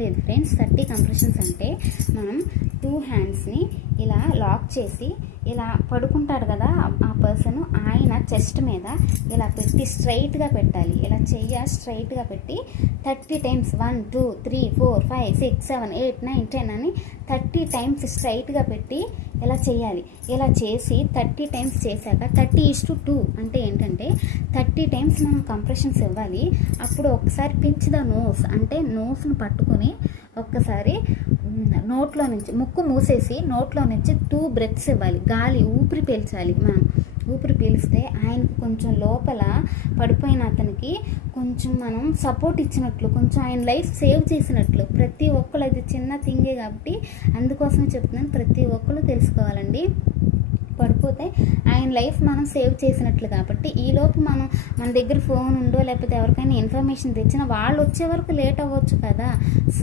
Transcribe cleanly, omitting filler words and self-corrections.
లేదు friends, 30 compressions అంటే మనం 2 హ్యాండ్స్ని ఇలా లాక్ చేసి ఇలా పడుకుంటాడు కదా ఆ పర్సన్, ఆయన చెస్ట్ మీద ఇలా పెట్టి స్ట్రైట్గా పెట్టాలి. ఇలా స్ట్రైట్గా పెట్టి 30 టైమ్స్ 1 2 3 4 5 6 7 8 9 10 అని 30 టైమ్స్ స్ట్రైట్గా పెట్టి ఇలా చేయాలి. ఇలా చేసి 30 టైమ్స్ చేశాక 30:2 అంటే ఏంటంటే 30 టైమ్స్ మనం కంప్రెషన్స్ ఇవ్వాలి. అప్పుడు ఒకసారి పించ్ ద నోస్ అంటే నోస్ను పట్టుకొని ఒక్కసారి నోట్లో నుంచి ముక్కు మూసేసి నోట్లో నుంచి 2 బ్రెత్స్ ఇవ్వాలి. గాలి ఊపిరి పీల్చాలి. మనం ఊపిరి పీలిస్తే ఆయనకు కొంచెం లోపల పడిపోయిన అతనికి కొంచెం మనం సపోర్ట్ ఇచ్చినట్లు, కొంచెం ఆయన లైఫ్ సేవ్ చేసినట్లు. ప్రతి ఒక్కరు అది చిన్న థింగే కాబట్టి అందుకోసమే చెప్తున్నాను, ప్రతి ఒక్కరు తెలుసుకోవాలండి. పడిపోతే ఆయన లైఫ్ మనం సేవ్ చేసినట్లు. కాబట్టి ఈలోపు మన దగ్గర ఫోన్ ఉందో లేకపోతే ఎవరికైనా ఇన్ఫర్మేషన్ తెచ్చినా వాళ్ళు వచ్చే వరకు లేట్ అవ్వచ్చు కదా. సో